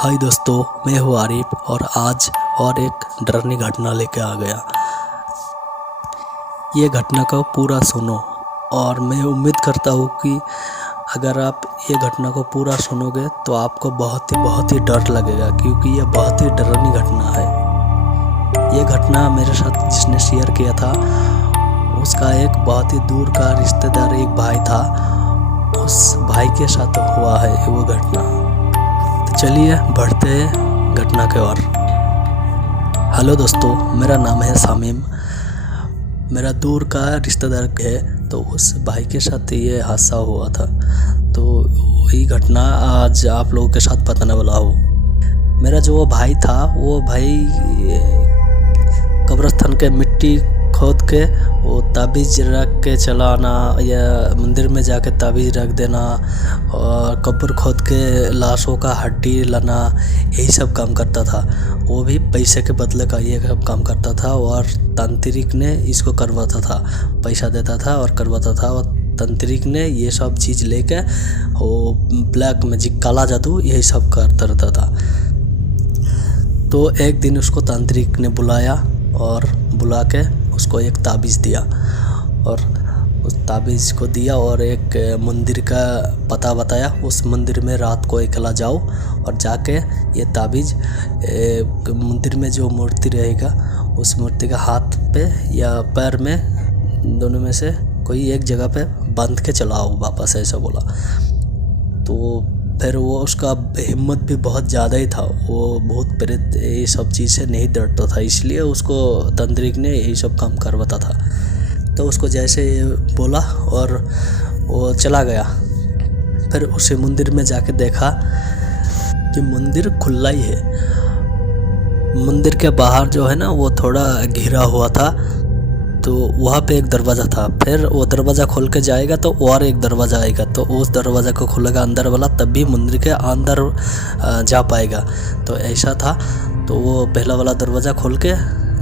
हाय दोस्तों, मैं हूँ आरिफ और आज और एक डरावनी घटना लेके आ गया। ये घटना को पूरा सुनो और मैं उम्मीद करता हूँ कि अगर आप ये घटना को पूरा सुनोगे तो आपको बहुत ही डर लगेगा, क्योंकि ये बहुत ही डरावनी घटना है। ये घटना मेरे साथ जिसने शेयर किया था उसका एक बहुत ही दूर का रिश्तेदार एक भाई था। उस भाई के साथ हुआ है वो घटना। तो चलिए बढ़ते हैं घटना के ओर। हेलो दोस्तों, मेरा नाम है शामीम। मेरा दूर का रिश्तेदार है, तो उस भाई के साथ ये हादसा हुआ था। तो वही घटना आज आप लोगों के साथ बताने वाला हूँ। मेरा जो वो भाई था, वो भाई कब्रिस्तान के मिट्टी खोद के वो ताबीज़ रख के चला आना, या मंदिर में जाके ताबीज़ रख देना, और कब्र खोद के लाशों का हड्डी लाना, यही सब काम करता था। वो भी पैसे के बदले का ये सब काम करता था, और तांत्रिक ने इसको करवाता था, पैसा देता था और करवाता था। और तांत्रिक ने ये सब चीज़ लेके वो ब्लैक मैजिक, काला जादू, यही सब करता रहता था। तो एक दिन उसको तांत्रिक ने बुलाया और बुला के उसको एक ताबीज़ दिया, और उस ताबीज़ को दिया और एक मंदिर का पता बताया। उस मंदिर में रात को अकेला जाओ और जाके ये ताबीज़ मंदिर में जो मूर्ति रहेगा उस मूर्ति का हाथ पे या पैर में, दोनों में से कोई एक जगह पे बांध के चलाओ वापस, ऐसा बोला। तो फिर वो उसका हिम्मत भी बहुत ज़्यादा ही था। वो भूत प्रेत ये सब चीज़ से नहीं डरता था, इसलिए उसको तांत्रिक ने यही सब काम करवाता था। तो उसको जैसे बोला और वो चला गया। फिर उसे मंदिर में जाके देखा कि मंदिर खुला ही है। मंदिर के बाहर जो है ना, वो थोड़ा घिरा हुआ था, तो वहाँ पे एक दरवाज़ा था। फिर वो दरवाज़ा खोल के जाएगा तो और एक दरवाज़ा आएगा, तो उस दरवाज़ा को खोलेगा अंदर वाला, तब भी मंदिर के अंदर जा पाएगा। तो ऐसा था। तो वो पहला वाला दरवाज़ा खोल के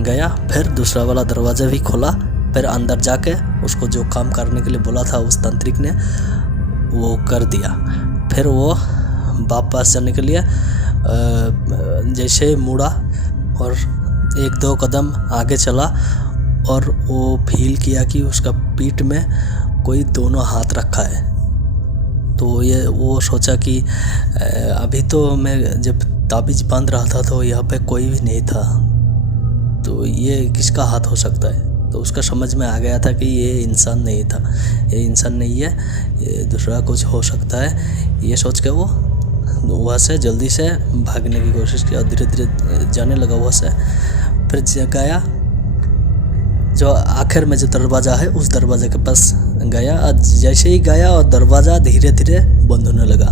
गया, फिर दूसरा वाला दरवाज़ा भी खोला, फिर अंदर जाके उसको जो काम करने के लिए बोला था उस तांत्रिक ने, वो कर दिया। फिर वो वापस जाने के लिए जैसे मुड़ा और एक दो कदम आगे चला, और वो फील किया कि उसका पीठ में कोई दोनों हाथ रखा है। तो ये वो सोचा कि अभी तो मैं जब ताबीज़ बांध रहा था तो यहाँ पे कोई भी नहीं था, तो ये किसका हाथ हो सकता है। तो उसका समझ में आ गया था कि ये इंसान नहीं था, ये इंसान नहीं है, ये दूसरा कुछ हो सकता है। ये सोच के वो वहाँ से जल्दी से भागने की कोशिश की और धीरे धीरे जाने लगा वहाँ से। फिर गया, जो आखिर में जो दरवाज़ा है उस दरवाज़े के पास गया। जैसे ही गया और दरवाज़ा धीरे धीरे बंद होने लगा,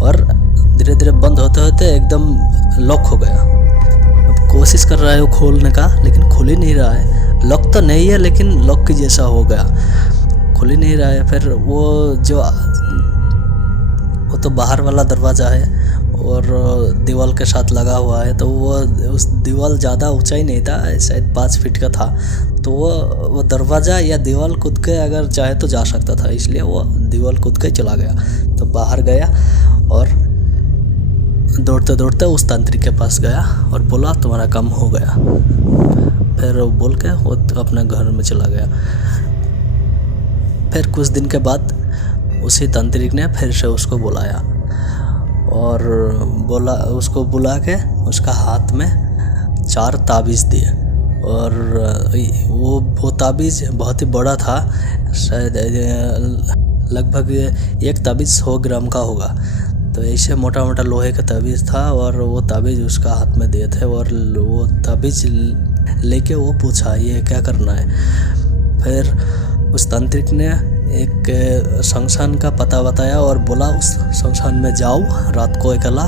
और धीरे धीरे बंद होते होते एकदम लॉक हो गया। अब कोशिश कर रहा है वो खोलने का, लेकिन खुल ही नहीं रहा है। लॉक तो नहीं है, लेकिन लॉक की जैसा हो गया, खुल ही नहीं रहा है। फिर वो तो बाहर वाला दरवाज़ा है और दीवार के साथ लगा हुआ है, तो वो उस दीवार ज़्यादा ऊंचाई नहीं था, शायद 5 फीट का था। तो वो दरवाज़ा या दीवार कूद के अगर चाहे तो जा सकता था, इसलिए वो दीवार कूद के चला गया। तो बाहर गया और दौड़ते दौड़ते उस तांत्रिक के पास गया और बोला तुम्हारा काम हो गया। फिर वो बोल के वो अपने घर में चला गया। फिर कुछ दिन के बाद उसी तांत्रिक ने फिर से उसको बुलाया और उसको बुला के उसका हाथ में 4 ताबीज़ दिए। और वो ताबीज़ बहुत ही बड़ा था, शायद लगभग एक ताबीज़ 100 ग्राम का होगा। तो ऐसे मोटा मोटा लोहे का ताबीज़ था, और वो ताबीज़ उसका हाथ में दिए थे। और वो ताबीज़ लेके वो पूछा ये क्या करना है। फिर उस तांत्रिक ने एक शमशान का पता बताया और बोला उस शमशान में जाओ रात को अकेला,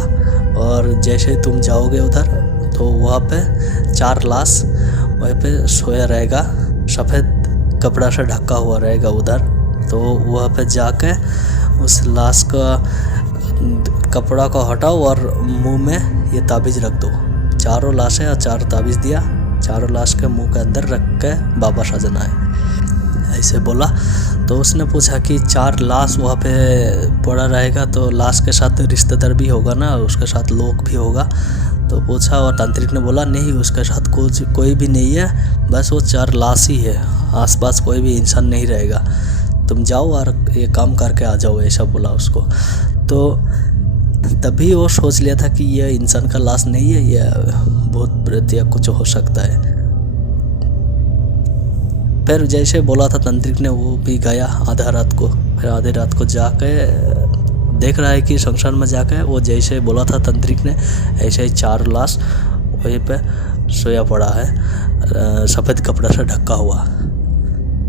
और जैसे तुम जाओगे उधर तो वहाँ पे 4 लाश वहीं पे सोया रहेगा, सफ़ेद कपड़ा से ढका हुआ रहेगा उधर। तो वहाँ पे जाके उस लाश का कपड़ा को हटाओ और मुंह में ये ताबीज़ रख दो। 4 लाशें और 4 ताबीज़ दिया, 4 लाश के मुंह के अंदर रख के वापस आ जाना है। ऐसे बोला। तो उसने पूछा कि 4 लाश वहाँ पे पड़ा रहेगा तो लाश के साथ रिश्तेदार भी होगा ना, उसके साथ लोग भी होगा। तो पूछा और तांत्रिक ने बोला नहीं, उसके साथ कोई भी नहीं है, बस वो 4 लाश ही है, आसपास कोई भी इंसान नहीं रहेगा, तुम जाओ और ये काम करके आ जाओ, ऐसा बोला उसको। तो तभी वो सोच लिया था कि यह इंसान का लाश नहीं है, यह भूत प्रेत या कुछ हो सकता है। फिर जैसे बोला था तांत्रिक ने, वो भी गया आधा रात को। फिर आधी रात को जाके देख रहा है कि शमशान में जाके वो जैसे बोला था तांत्रिक ने, ऐसे ही 4 लाश वहीं पे सोया पड़ा है, सफ़ेद कपड़ा से ढका हुआ।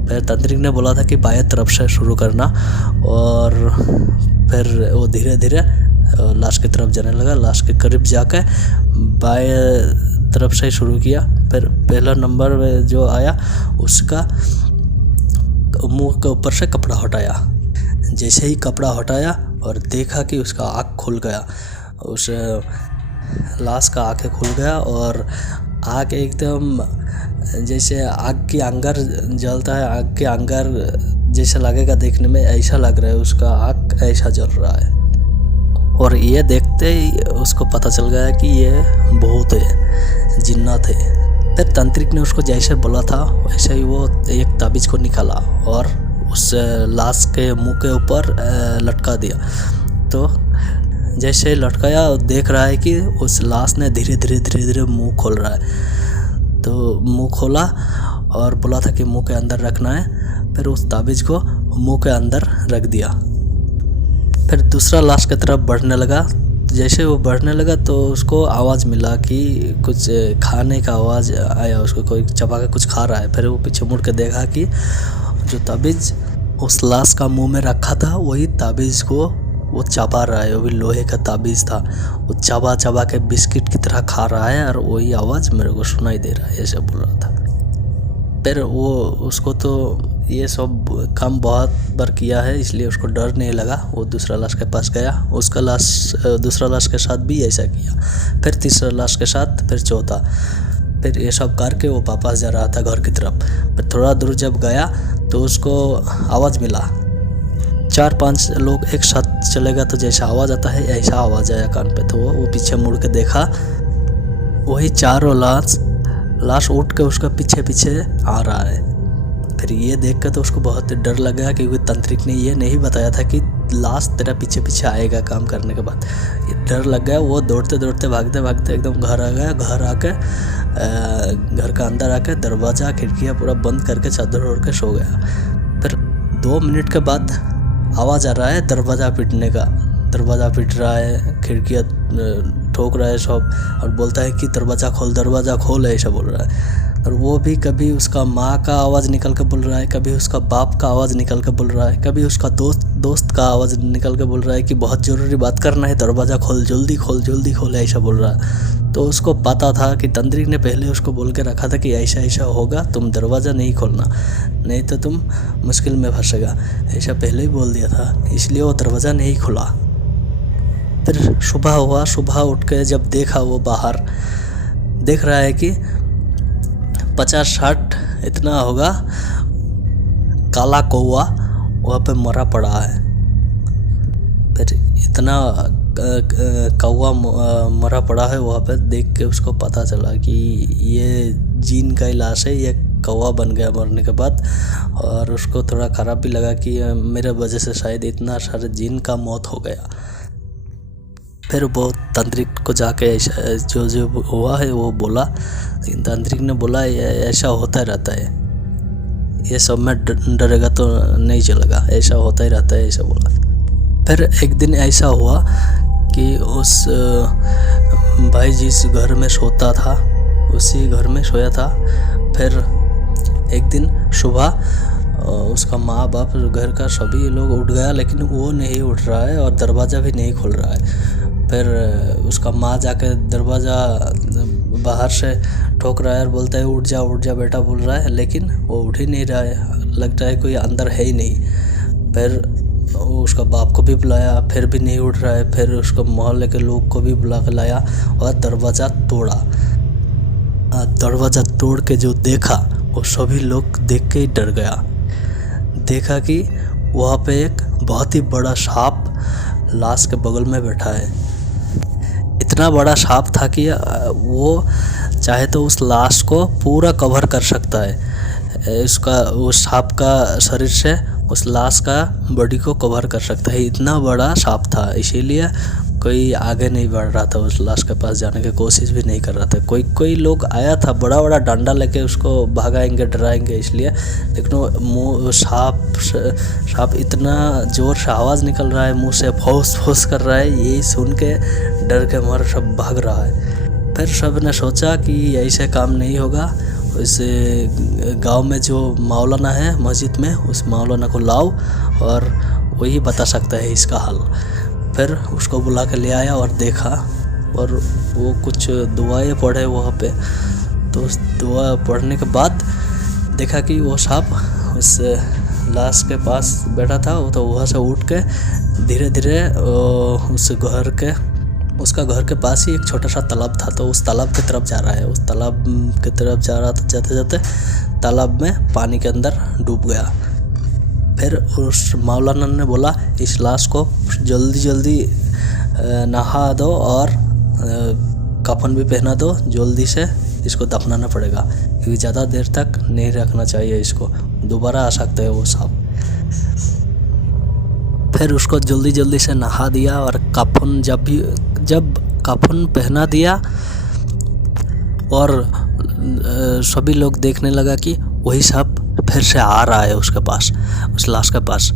फिर तांत्रिक ने बोला था कि बाएं तरफ से शुरू करना, और फिर वो धीरे धीरे लाश की तरफ जाने लगा। लाश के करीब जाके बाएं तरफ से शुरू किया। फिर पहला नंबर जो आया उसका मुंह के ऊपर से कपड़ा हटाया। जैसे ही कपड़ा हटाया और देखा कि उसका आँख खुल गया, उस लाश का आँखें खुल गया और आँख एकदम जैसे आग की अंगार जलता है, आग के अंगार जैसा लगेगा देखने में, ऐसा लग रहा है, उसका आँख ऐसा जल रहा है। और ये देखते ही उसको पता चल गया कि ये भूत है, जिन्नात है। फिर तांत्रिक ने उसको जैसे बोला था वैसे ही वो एक ताबीज़ को निकाला और उस लाश के मुंह के ऊपर लटका दिया। तो जैसे लटकाया, देख रहा है कि उस लाश ने धीरे धीरे मुंह खोल रहा है। तो मुंह खोला और बोला था कि मुंह के अंदर रखना है। फिर उस ताबीज़ को मुंह के अंदर रख दिया। फिर दूसरा लाश की तरफ बढ़ने लगा। जैसे वो बढ़ने लगा तो उसको आवाज़ मिला कि कुछ खाने का आवाज़ आया, उसको कोई चबा के कुछ खा रहा है। फिर वो पीछे मुड़ के देखा कि जो ताबीज़ उस लाश का मुंह में रखा था वही ताबीज़ को वो चबा रहा है। वो भी लोहे का ताबीज़ था, वो चबा के बिस्किट की तरह खा रहा है और वही आवाज़ मेरे को सुनाई दे रहा है, ऐसे बोल रहा था। फिर वो उसको तो ये सब काम बहुत बार किया है, इसलिए उसको डर नहीं लगा। वो दूसरा लाश के पास गया, उसका दूसरा लाश के साथ भी ऐसा किया। फिर तीसरा लाश के साथ, फिर चौथा। फिर ये सब करके वो वापस जा रहा था घर की तरफ। फिर थोड़ा दूर जब गया तो उसको आवाज़ मिला। 4-5 लोग एक साथ चलेगा तो जैसा आवाज़ आता है ऐसा आवाज़ आया कान पे। तो वो पीछे मुड़ के देखा, वही 4 लाश उठ के उसका पीछे आ रहा है। फिर ये देख कर तो उसको बहुत डर लगा, क्योंकि तांत्रिक ने ये नहीं बताया था कि लाश तेरा पीछे आएगा काम करने के बाद। ये डर लग गया। वो दौड़ते भागते एकदम घर आ गया। घर आके घर का अंदर आके दरवाज़ा खिड़कियाँ पूरा बंद करके चादर ओढ़ के सो गया। फिर 2 मिनट के बाद आवाज़ आ रहा है दरवाज़ा पीटने का। दरवाज़ा पीट रहा है, खिड़कियाँ ठोक रहा है सब, और बोलता है कि दरवाज़ा खोल, ऐसा बोल रहा है। और वो भी कभी उसका माँ का आवाज़ निकल के बोल रहा है, कभी उसका बाप का आवाज़ निकल के बोल रहा है, कभी उसका दोस्त का आवाज़ निकल के बोल रहा है कि बहुत ज़रूरी बात करना है, दरवाज़ा खोल, जल्दी खोल, ऐसा बोल रहा है। तो उसको पता था कि तांत्रिक ने पहले उसको बोल के रखा था कि ऐसा होगा, तुम दरवाज़ा नहीं खोलना, नहीं तो तुम मुश्किल में फंसेगा, ऐसा पहले ही बोल दिया था। इसलिए वो दरवाज़ा नहीं खुला। फिर सुबह हुआ। सुबह उठ के जब देखा, वो बाहर देख रहा है कि 50-60 इतना होगा काला कौवा वहाँ पे मरा पड़ा है। फिर इतना कौवा मरा पड़ा है वहाँ पे, देख के उसको पता चला कि ये जीन का इलाज है, ये कौवा बन गया मरने के बाद। और उसको थोड़ा ख़राब भी लगा कि मेरे वजह से शायद इतना सारे जीन का मौत हो गया। फिर वो तांत्रिक को जाके ऐसा जो हुआ है वो बोला। लेकिन तांत्रिक ने बोला ऐसा होता रहता है, ये सब में डरेगा तो नहीं चलेगा, ऐसा होता ही रहता है, ऐसा बोला। फिर एक दिन ऐसा हुआ कि उस भाई जिस घर में सोता था उसी घर में सोया था। फिर एक दिन सुबह उसका माँ बाप, घर का सभी लोग उठ गया, लेकिन वो नहीं उठ रहा है और दरवाज़ा भी नहीं खुल रहा है। फिर उसका माँ जाके दरवाज़ा बाहर से ठोक रहा है और बोलता है उठ जा बेटा बोल रहा है, लेकिन वो उठ ही नहीं रहा है, लगता है कोई अंदर है ही नहीं। फिर उसका बाप को भी बुलाया, फिर भी नहीं उठ रहा है। फिर उसको मोहल्ले के लोग को भी बुला के लाया और दरवाज़ा तोड़ा। दरवाज़ा तोड़ के जो देखा वो सभी लोग देख के ही डर गया। देखा कि वहाँ पे एक बहुत ही बड़ा सांप लाश के बगल में बैठा है। इतना बड़ा सांप था कि वो चाहे तो उस लाश को पूरा कवर कर सकता है। उसका उस सांप का शरीर से उस लाश का बॉडी को कवर कर सकता है। इतना बड़ा सांप था, इसीलिए कोई आगे नहीं बढ़ रहा था, उस लाश के पास जाने की कोशिश भी नहीं कर रहा था। कोई लोग आया था बड़ा बड़ा डंडा लेके उसको भगाएंगे, डराएंगे इसलिए, लेकिन मुँह सांप इतना ज़ोर से आवाज़ निकल रहा है, मुंह से फौस फौस कर रहा है, यही सुन के डर के मारे सब भाग रहा है। फिर सब ने सोचा कि ऐसे काम नहीं होगा, उस गांव में जो मौलाना है मस्जिद में, उस मौलाना को लाओ और वही बता सकता है इसका हाल। फिर उसको बुला के ले आया और देखा, और वो कुछ दुआएं पढ़े वहाँ पे। तो उस दुआ पढ़ने के बाद देखा कि वो सांप उस लाश के पास बैठा था। वो तो वहाँ से उठ के धीरे धीरे उसका घर के पास ही एक छोटा सा तालाब था, तो उस तालाब की तरफ जा रहा है। उस तालाब की तरफ जा रहा था, जाते जाते तालाब में पानी के अंदर डूब गया। फिर उस मौलाना ने बोला इस लाश को जल्दी जल्दी नहा दो और कफन भी पहना दो, जल्दी से इसको दफनाना पड़ेगा, क्योंकि ज़्यादा देर तक नहीं रखना चाहिए, इसको दोबारा आ सकता है वो सांप। फिर उसको जल्दी जल्दी से नहा दिया और कफन जब कफन पहना दिया और सभी लोग देखने लगा कि वही सांप फिर से आ रहा है उसके पास, उस लाश के पास।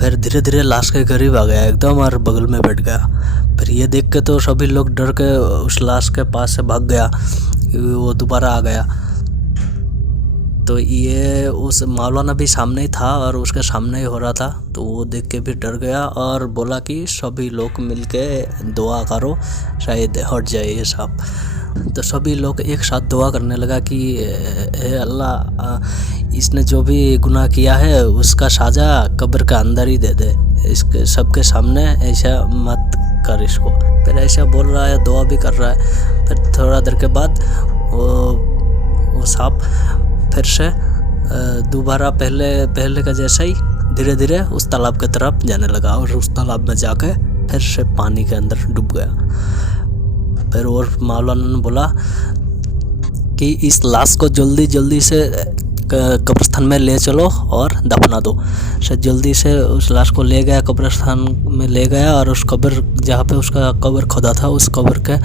फिर धीरे धीरे लाश के करीब आ गया एकदम और बगल में बैठ गया। फिर ये देख के तो सभी लोग डर के उस लाश के पास से भाग गया, वो दोबारा आ गया। तो ये उस मौलाना भी सामने ही था और उसके सामने ही हो रहा था, तो वो देख के भी डर गया और बोला कि सभी लोग मिलके दुआ करो, शायद हट जाए ये सांप। तो सभी लोग एक साथ दुआ करने लगा कि हे अल्लाह, इसने जो भी गुनाह किया है उसका साजा कब्र के अंदर ही दे दे, इसके सबके सामने ऐसा मत कर इसको। फिर ऐसा बोल रहा है, दुआ भी कर रहा है। फिर थोड़ा देर के बाद वो सांप फिर से दोबारा पहले का जैसा ही धीरे धीरे उस तालाब की तरफ जाने लगा और उस तालाब में जाके फिर से पानी के अंदर डूब गया। फिर और मौलाना ने बोला कि इस लाश को जल्दी से कब्रिस्तान में ले चलो और दफना दो। जल्दी से उस लाश को ले गया, कब्रिस्तान में ले गया और उस कब्र जहाँ पे उसका कब्र खोदा था उस कब्र के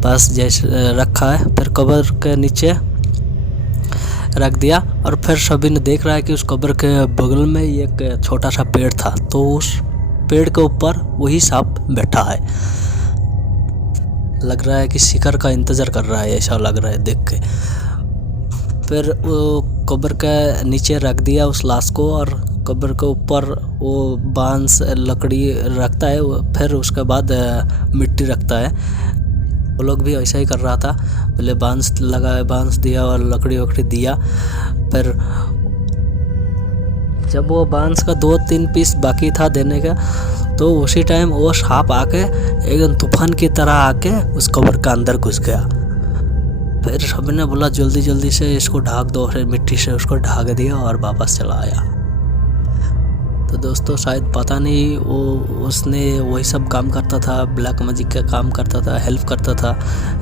पास जैसे रखा है, फिर कब्र के नीचे रख दिया। और फिर सभी ने देख रहा है कि उस कब्र के बगल में एक छोटा सा पेड़ था, तो उस पेड़ के ऊपर वही सांप बैठा है। लग रहा है कि शिकार का इंतज़ार कर रहा है, ऐसा लग रहा है देख के। फिर वो कब्र के नीचे रख दिया उस लाश को और कब्र के ऊपर वो बांस लकड़ी रखता है, फिर उसके बाद मिट्टी रखता है। वो लोग भी ऐसा ही कर रहा था, पहले बांस लगाया, बांस दिया और लकड़ी वकड़ी दिया। फिर जब वो बांस का 2-3 पीस बाकी था देने का, तो उसी टाइम वो सांप आके एकदम तूफान की तरह आके उस कब्र के अंदर घुस गया। फिर सभी ने बोला जल्दी से इसको ढाक दो, फिर मिट्टी से उसको ढाक दिया और वापस चला आया। तो दोस्तों शायद पता नहीं उसने वही सब काम करता था, ब्लैक मैजिक का काम करता था, हेल्प करता था,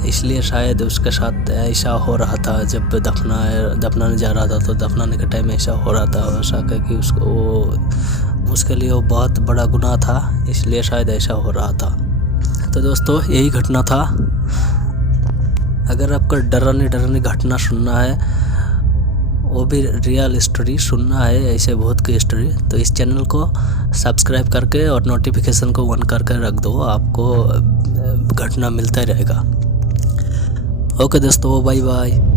इसलिए शायद उसके साथ ऐसा हो रहा था। जब दफनाने जा रहा था तो दफनाने के टाइम ऐसा हो रहा था, ऐसा कि उसके लिए वो बहुत बड़ा गुनाह था, इसलिए शायद ऐसा हो रहा था। तो दोस्तों यही घटना था। अगर आपको डरावनी घटना सुनना है, वो भी रियल स्टोरी सुनना है, ऐसे बहुत की स्टोरी, तो इस चैनल को सब्सक्राइब करके और नोटिफिकेशन को ऑन करके रख दो, आपको घटना मिलता ही रहेगा। ओके दोस्तों, बाय बाय।